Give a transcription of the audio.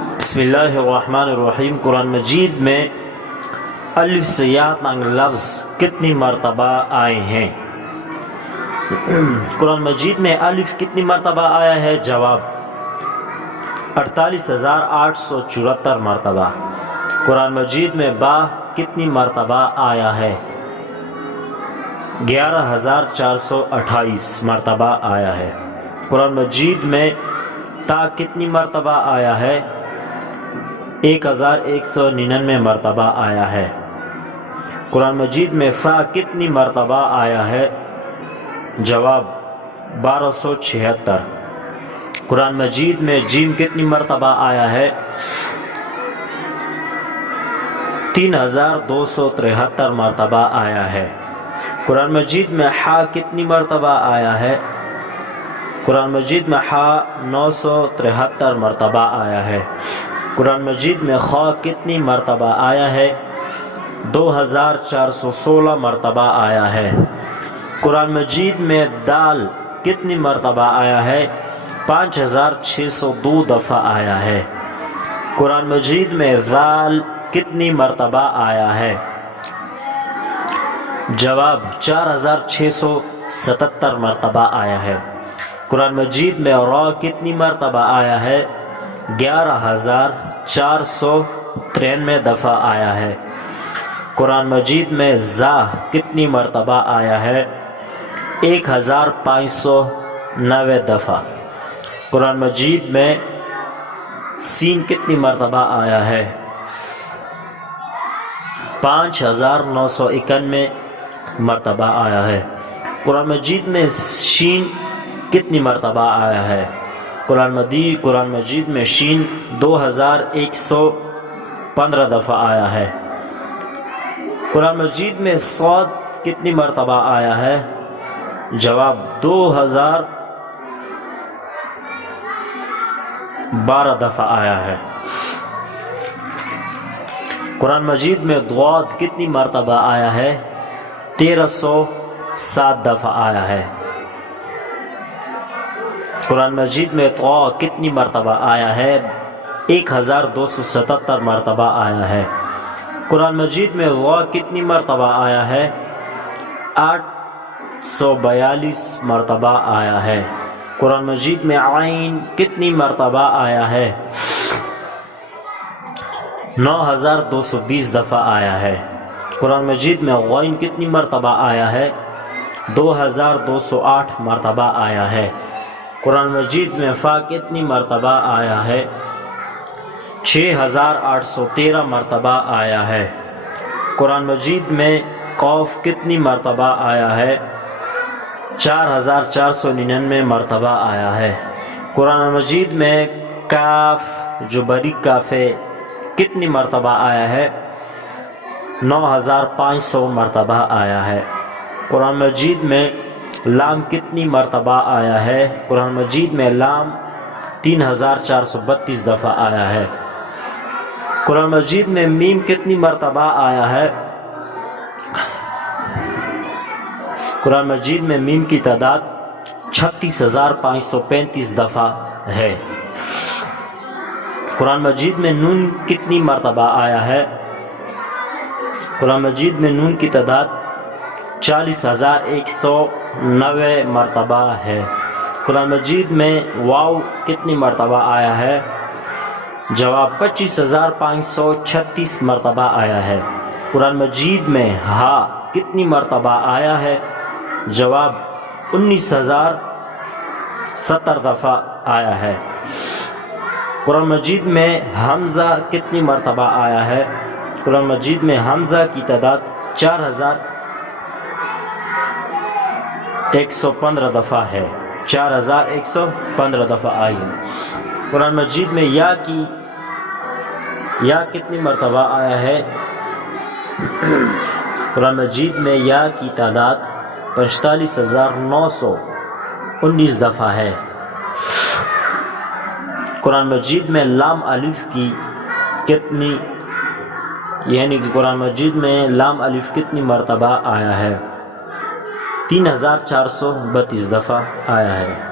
بسم اللہ الرحمن الرحیم۔ قرآن مجید میں الف سے یا تک لفظ کتنی مرتبہ آئے ہیں؟ قرآن مجید میں الف کتنی مرتبہ آیا ہے؟ جواب 48,874 مرتبہ۔ قرآن مجید میں با کتنی مرتبہ آیا ہے؟ 11,428 مرتبہ آیا ہے۔ قرآن مجید میں تا کتنی مرتبہ آیا ہے؟ 1,199 مرتبہ آیا ہے۔ قرآن مجید میں فا کتنی مرتبہ آیا ہے؟ جواب 1276۔ قرآن مجید میں جیم کتنی مرتبہ آیا ہے؟ 3,273 مرتبہ آیا ہے۔ قرآن مجید میں حا کتنی مرتبہ آیا ہے؟ قرآن مجید میں حا 973 مرتبہ آیا ہے۔ قرآن مجید میں خا کتنی مرتبہ آیا ہے؟ 2,416 مرتبہ آیا ہے۔ قرآن مجید میں دال کتنی مرتبہ آیا ہے؟ 5,602 دفعہ آیا ہے۔ قرآن مجید میں ذال کتنی مرتبہ آیا ہے؟ جواب 4,677 مرتبہ آیا ہے۔ قرآن مجید میں را کتنی مرتبہ آیا ہے؟ 11,493 دفعہ آیا ہے۔ قرآن مجید میں زا کتنی مرتبہ آیا ہے؟ 1,590 دفعہ۔ قرآن مجید میں سین کتنی مرتبہ آیا ہے؟ 5,991 مرتبہ آیا ہے۔ قرآن مجید میں شین کتنی مرتبہ آیا ہے؟ قرآن مجید میں شین 2,115 دفعہ آیا ہے۔ قرآن مجید میں صاد کتنی مرتبہ آیا ہے؟ جواب 2,012 دفعہ آیا ہے۔ قرآن مجید میں ضاد کتنی مرتبہ آیا ہے؟ 1,307 دفعہ آیا ہے۔ قرآن مجید میں طا کتنی مرتبہ آیا ہے؟ 1,277 مرتبہ آیا ہے۔ قرآن مجید میں غا کتنی مرتبہ آیا ہے؟ 842 مرتبہ آیا ہے۔ قرآن مجید میں عین کتنی مرتبہ آیا ہے؟ 9,220 دفعہ آیا ہے۔ قرآن مجید میں غین کتنی مرتبہ آیا ہے؟ 2,208 مرتبہ آیا ہے۔ قرآن مجید میں فا کتنی مرتبہ آیا ہے؟ 6,813 مرتبہ آیا ہے۔ قرآن مجید میں قاف کتنی مرتبہ آیا ہے؟ 4,499 مرتبہ آیا ہے۔ قرآن مجید میں کاف جو بریک کاف ہے کتنی مرتبہ آیا ہے؟ 9,500 مرتبہ آیا ہے۔ قرآن مجید میں لام کتنی مرتبہ آیا ہے؟ قرآن مجید میں لام 3,432 دفعہ آیا ہے۔ قرآن مجید میں میم کتنی مرتبہ آیا ہے؟ قرآن مجید میں میم کی تعداد 36,535 دفعہ ہے۔ قرآن مجید میں نون کتنی مرتبہ آیا ہے؟ قرآن مجید میں نون کی تعداد 40,190 مرتبہ ہے۔ قرآن مجید میں واو کتنی مرتبہ آیا ہے؟ جواب 25,536 مرتبہ آیا ہے۔ قرآن مجید میں ہا کتنی مرتبہ آیا ہے؟ جواب 19,070 دفعہ آیا ہے۔ قرآن مجید میں حمزہ کتنی مرتبہ آیا ہے؟ قرآن مجید میں حمزہ کی تعداد 4,115 دفعہ ہے۔ 4,115 دفعہ آئی ہے۔ قرآن مجید میں یا کتنی مرتبہ آیا ہے؟ قرآن مجید میں یا کی تعداد 45,919 دفعہ ہے۔ قرآن مجید میں لام الف کی کتنی قرآن مجید میں لام الف کتنی مرتبہ آیا ہے؟ 3,432 دفعہ آیا ہے۔